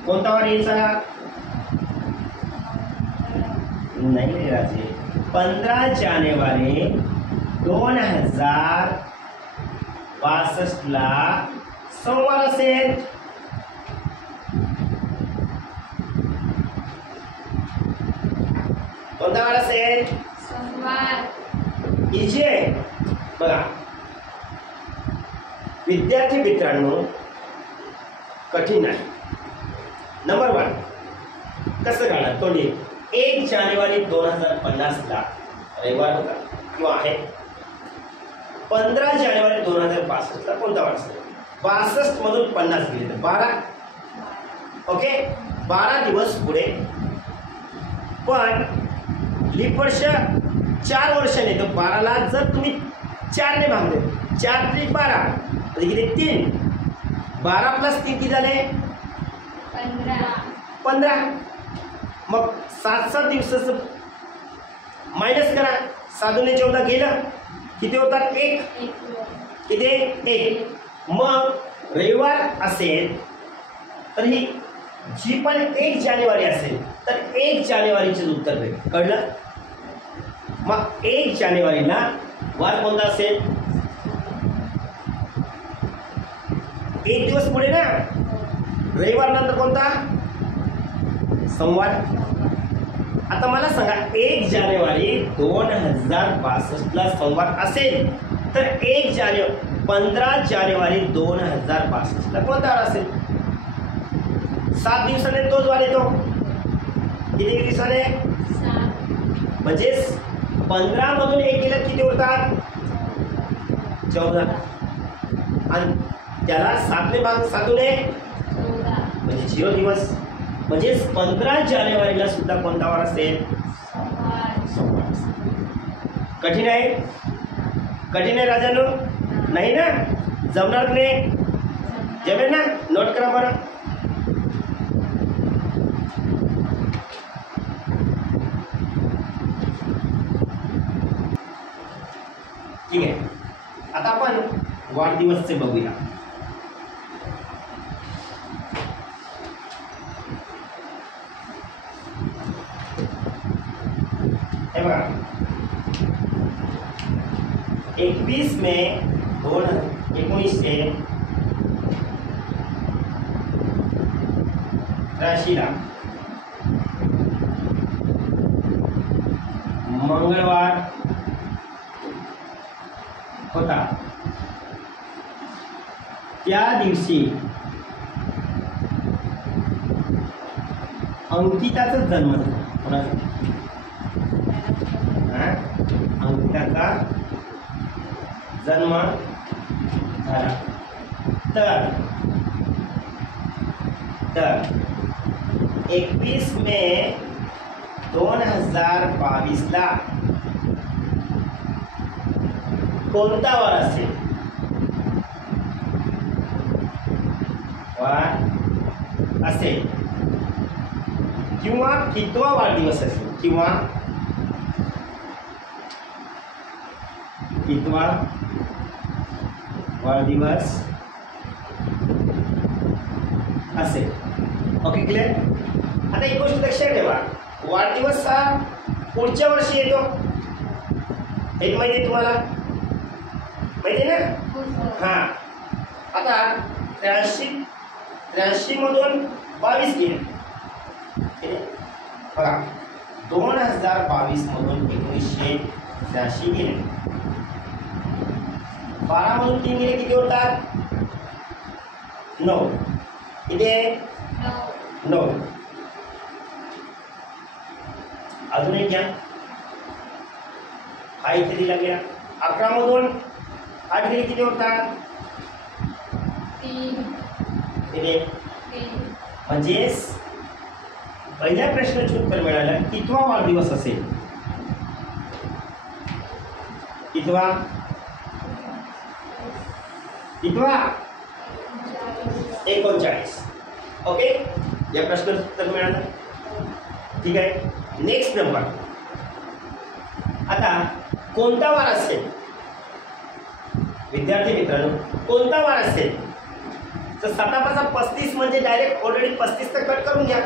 कोणता वार येईल सांगा? नाही राजे, 15 जानेवारी 2062 ला सोमवार असेल. कोणता वार असेल? सोमवार. इजी आहे. बघा विद्यार्थी मित्रांनो, कठीण आहे. नंबर 1 कसं काढणार? तो 1 जानेवारी 2050 ला रविवार होता किंवा आहे. 15 जानेवारी 2062 ला कोणता वार असेल? 62 मधून 50 गेले तर 12. ओके, 12 दिवस पुढे. पण लीप वर्ष 4 वर्षाने, तो 12ला जर तुम्ही 4 ने भागले, 4 त्रिक 12 म्हणजे किती? 3. 12 प्लस 3 किती झाले? 15. मग 7 दिवसाचं मायनस करा, 7 दुणे 14 गेलं, किती होतात? 1. किती? 1. मग रविवार असेल तर ही जी पण 1 जानेवारी असेल तर 1 जानेवारीचे उत्तर भेटेल. कळलं? मग 1 जानेवारीला वार कोणता असेल? 1 दिवस पुढे ना, रविवार नंतर कोणता? सोमवार. आता मला सांगा 1 जानेवारी 2062 ला सोमवार असेल तर 15 जानेवारी 2062 ला कोणता वार असेल? 7 दिवसाने तोच वार येतो. किती दिवसाने? 7. म्हणजे 15 मधून 1 गेलं किती होतात? 14. आणि त्याला 7 ने भाग 7 दुणे 14. म्हणजे 0 दिवस. म्हणजेच 15 जानेवारीला सुद्धा कोणता वार असेल? सोमवार. कठीण आहे? कठीण आहे राजानो? नाही ना? जमणार नाही? जमेल ना? नोट करा बरं. ठीक आहे. आता आपण वाढदिवसचे बघूया. हे बघा, 21 मे 1983 ला मंगळवार होता. त्या दिवशी अंकिताचा जन्म झाला. कोणाचा? अंकिताचा जन्म झाला. तर 21 मे 2022 ला कोणता वार असेल? वार असेल किंवा कितवा वाढदिवस असेल किंवा कितवा वाढदिवस असेल. Okay, clear. आता एक गोष्ट लक्षात ठेवा, वाढदिवस हा पुढच्या वर्षी येतो. हे माहिती आहे तुम्हाला? माहिती आहे ना? हा. आता 83 मधून 22 गेले. बघा, 2022 मधून 1983 गेले. 12 मधून 3 गेले, किती होतात? 9. किती आहे? 9. अजून एक घ्या. हा इथे दिला गेला. 11 मधून 8 गेले, किती होतात? 3. म्हणजेच पहिल्या प्रश्नाचे उत्तर मिळालं. कितवा वाढदिवस असेल? कितवा? 39. ओके, या प्रश्नाचं उत्तर मिळालं. ठीक आहे. Next number. आता कोणता वार असेल? विद्यार्थी मित्रांनो, कोणता वार असेल? तर 7×35 म्हणजे डायरेक्ट ऑलरेडी 35 तर कट करून घ्या.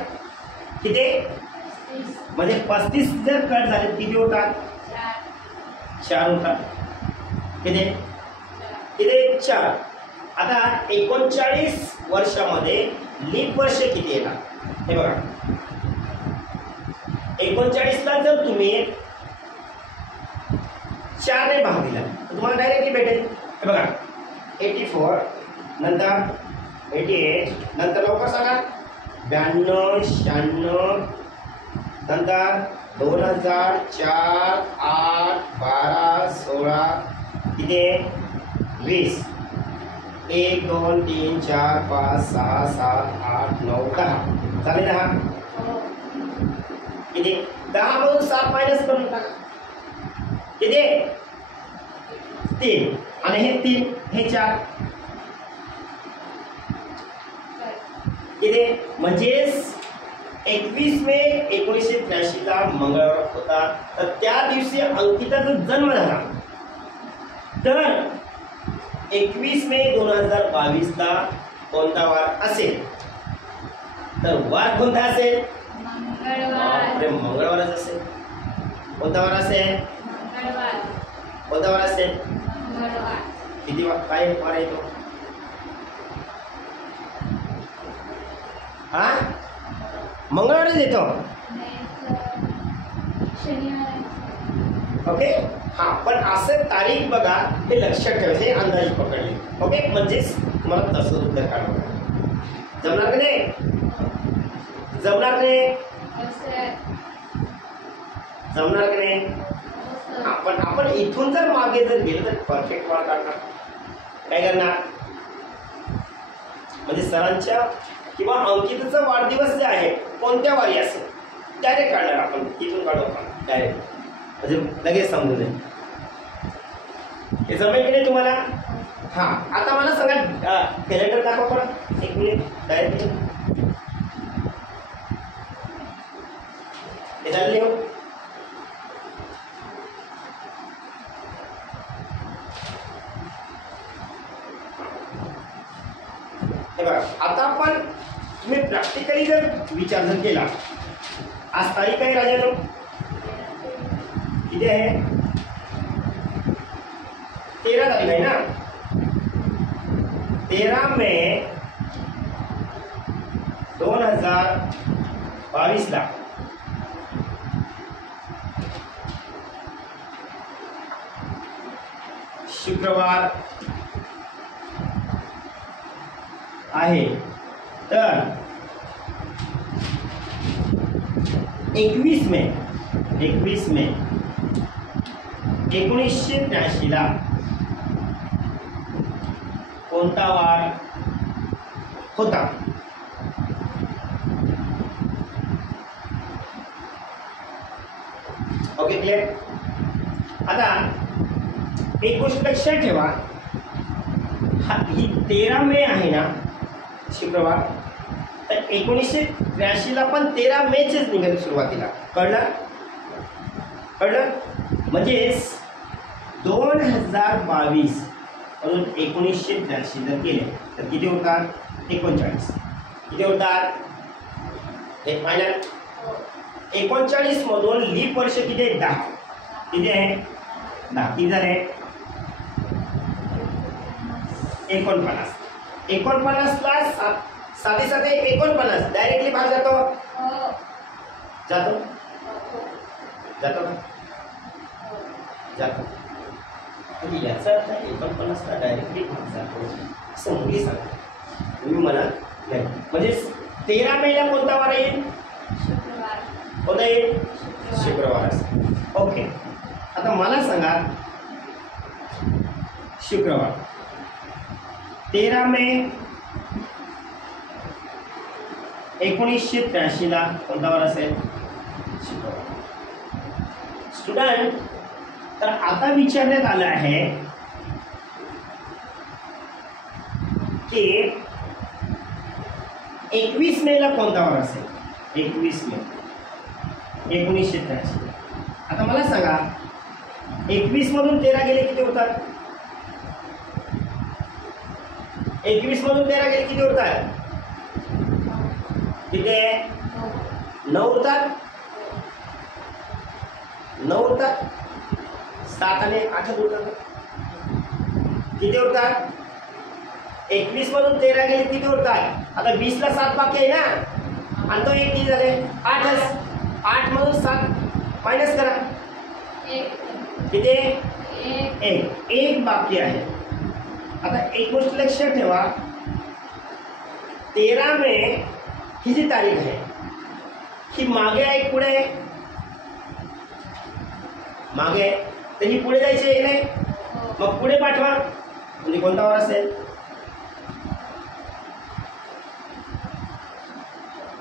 किती? म्हणजे 35 जर कट झाले किती होतात? 4 होतात. किती? 4. आता 39 वर्षामध्ये लीप वर्ष किती येतात? हे बघा, 39ला जर तुम्ही 4 ने भाग दिला तर तुम्हाला डायरेक्टली भेटेल. हे बघा, 84 नंतर 88 नंतर लवकर सांगा 92 96 नंतर 2000 4 8 12 16 किती? 20. 1 2 3 4 5 6 7 8 9 10 झाले 10. किती? 10 मधून 7 मायनस करून टाका. किती? 3. आणि हे 3 हे 4 किती? म्हणजेच 21 मे 1983 ला मंगळवार होता. तर त्या दिवशी अंकिताचा जन्म झाला. तर 21 मे 2022 ला कोणता वार असेल? तर वार कोणता असेल? मंगळवार. मंगळवारच असेल. कोणता वार असेल? मंगळवार. कोणता वार असेल? मंगळवार. किती वार काय वार येतो? हा, मंगळवारच येतो. शनिवार. ओके. हा, पण असं तारीख बघा, हे लक्षात ठेवायचं. हे अंदाज पकडले. ओके, म्हणजेच तुम्हाला तसं उत्तर काढावं. जमणार की नाही? जमणार नाही? जमणार की नाही? आपण इथून जर मागे जर गेलो तर परफेक्ट वार काढणार. काय करणार? म्हणजे सरांच्या किंवा अंकितचा वाढदिवस जे आहे कोणत्या वारी असेल डायरेक्ट काढणार आपण, इथून काढू आपण डायरेक्ट, म्हणजे लगेच समजून जाईल. हे जमेल की नाही तुम्हाला? हा, आता मला सांगा कॅलेंडर दाखवा परत एक मिनिट. डायरेक्ट हे झाले हो. हे बघा, आता आपण तुम्ही प्रॅक्टिकली जर विचार जर केला, आज तारीख आहे राजानो किती आहे? 13 तारीख आहे ना. 13 मे 2022 ला शुक्रवार आहे. तर 21 मे 1983 ला कोणता वार होता? Okay, clear. आता एक गोष्ट लक्षात ठेवा, ही 13 मे आहे ना शुक्रवार, तर 1983 ला पण 13 मेचेच निघाली सुरुवातीला. कळलं? म्हणजेच 2022 अजून 1983 जर केले तर किती होतात? 39. किती होतात? एक फायनल 39 मधून लीप वर्ष किती आहे? 10. किती आहे? 10. किती झाले? 49. 49 ला 7 49 डायरेक्टली भाग जातो. याचा अर्थ 49 ला डायरेक्टली भाग जातो असं मुली सांगतात. तुम्ही म्हणा नाही, म्हणजे 13 मेला कोणता वार येईल? कोणता येईल? शुक्रवार. ओके, आता मला सांगा शुक्रवार 13 मे 1983 ला कोणता वार असेल? शुक्रवार. स्टुडंट, तर आता विचारण्यात आलं आहे की 21 मे ला कोणता वार असेल? 21 मे 1983. आता मला सांगा 21 मधून 13 गेले किती होतात? 21 मधून 13 गेले किती होतात? किती? 9 होतात. 9 होतात. 7 आणि 8 होतात. किती होतात? 21 मधून 13 गेले किती होतात? आता 20 ला 7 बाकी आहे ना, आणि तो 1 किती झाले? 8च. 8 मधून 7 मायनस करा. किती? 1 बाकी आहे. आता एक गोष्ट लक्षात ठेवा, 13 मे ही जी तारीख आहे ही मागे आहे पुढे? मागे, तर ही पुढे जायची आहे नाही, मग पुढे पाठवा. म्हणजे कोणता वार असेल?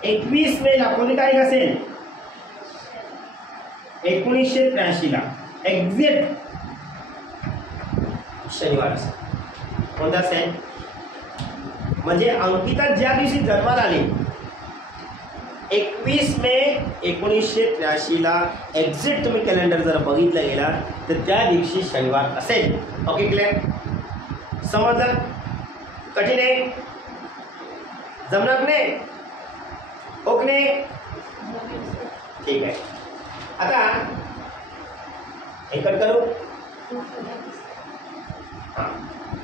21 मे ला कोणती तारीख असेल? 1983 ला एक्झॅक्ट शनिवार असेल. कोणता असेल? म्हणजे अंकिता ज्या दिवशी जन्माला आली 21 मे 1983 ला एक्झॅक्ट तुम्ही कॅलेंडर जर बघितलं गेला तर त्या दिवशी शनिवार असेल. Okay, clear? समजलं? कठीण आहे? जमणार नाही? ओके, ठीक आहे. आता एकट करू. हां,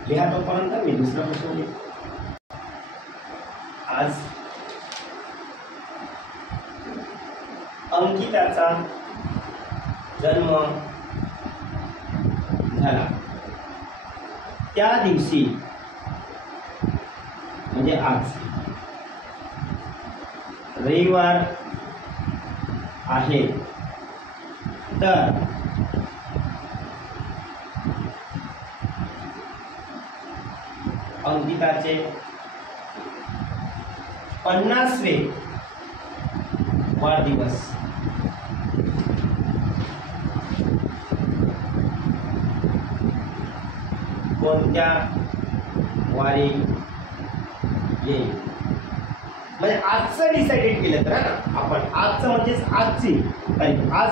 लिहा तोपर्यंत मी दुसरा प्रश्न लिहितो. आज अंकिताचा जन्म झाला त्या दिवशी म्हणजे आज रविवार आहे. तर अंकिताचे 50वे वाढदिवस कोणत्या वारी येईल? म्हणजे आजचं डिसाइडेड केलं तर ना आपण, आजचं म्हणजेच आजची तारीख, आज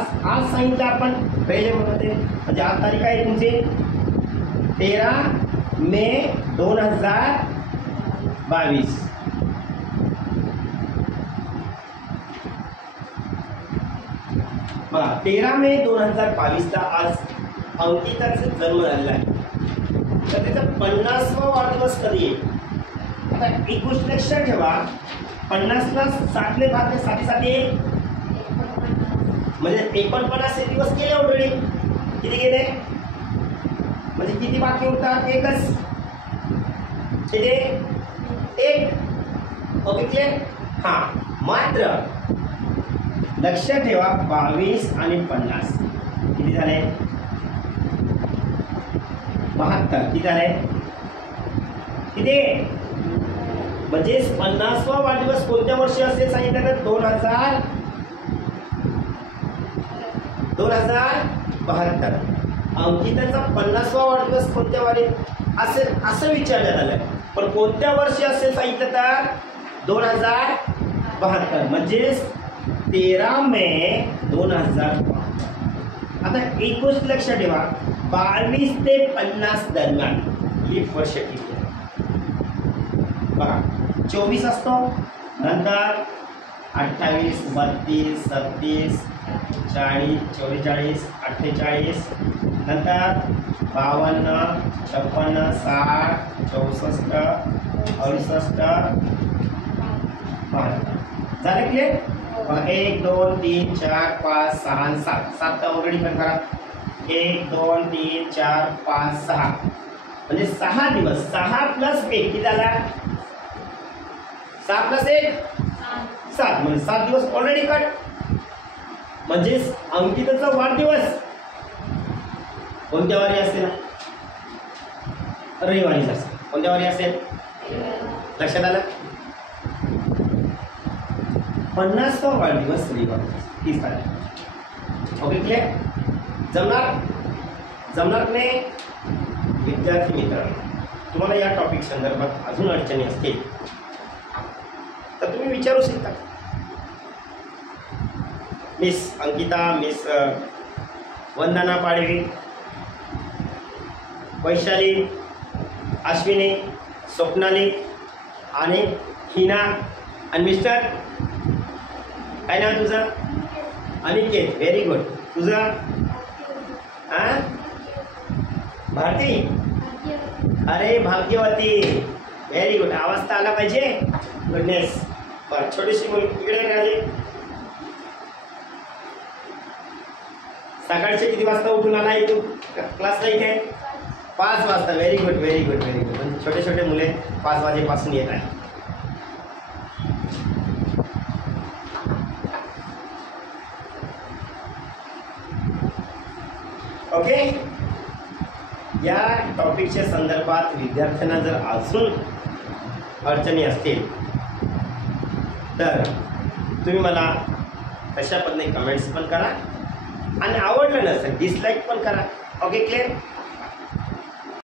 सांगितलं आपण पहिले म्हणते, म्हणजे आज तारीख आहे तुमची 13 मे 2022. बघा 13 मे 2022 ला आज अंकिताचा जन्म झालेला आहे. तर त्याचा 50वा वाढदिवस कधी आहे? आता एक गोष्ट लक्षात ठेवा, 50ला 7ने भागले 7 म्हणजे 49 दिवस केले ऑलरेडी. किती गेले? म्हणजे किती बाकी उरतात? एकच. किती? एक. Okay clear? हा, मात्र लक्षात ठेवा 22 आणि 50 किती झाले? 72. किती झाले? किती? म्हणजे 50वा वाढदिवस कोणत्या वर्षी असेल सांगितलं तर 2072. अंकिताचा 50वा वाढदिवस कोणत्या वारी असेल असं विचारण्यात आलं, पण कोणत्या वर्षी असेल सांगितलं तर 2072 म्हणजेच 13 मे 2072. आता एक गोष्ट लक्षात ठेवा, 22 ते 50 दरम्यान लीप वर्ष किती आहे? बघा 24 असतो, नंतर 28, 32, 37, 40, 44, 48, नंतर 52, 56, 60, 64, 68, 72. झालं क्लिअर? 1, 2, 3, 4, 5, 6, 7. 7 ऑलरेडी पण करा. 1, 2, 3, 4, 5, 6 म्हणजे 6 दिवस. 6 प्लस 1 किती झाला? 6 प्लस 1 7 म्हणजे 7 दिवस ऑलरेडी कट. म्हणजेच अंकिताचा वाढदिवस कोणत्या वारी असेल? रविवारीच असेल. कोणत्या वारी असेल? लक्षात आलं? 50वा वाढदिवस रविवार 30 तारीख. Okay clear? जमणार नाही? विद्यार्थी मित्रांनो, तुम्हाला या टॉपिक संदर्भात अजून अडचणी असतील तर तुम्ही विचारू शकता. मिस अंकिता, मिस वंदना पाडवी, वैशाली, अश्विनी, स्वप्नाली आणि हिना आणि मिस्टर काय नाव तुझं? अनिकेत. Very good. तुझं? भारती. अरे भाग्यवती. Very good. आवाज तर आला पाहिजे. गुडनेस. बरं, छोटीशी मुलगी इकडे राहिली. सकाळचे किती वाजता उठून आला इथून क्लासला? इथे 5 वाजता. Very good, very good, very good. छोटे छोटे मुले 5 वाजेपासून येत आहे. ओके, या टॉपिकच्या संदर्भात विद्यार्थ्यांना जर अजून अडचणी असतील तर तुम्ही मला तशा पद्धतीने कमेंट्स पण करा आणि आवडलं नसेल डिसलाईक पण करा. Okay clear?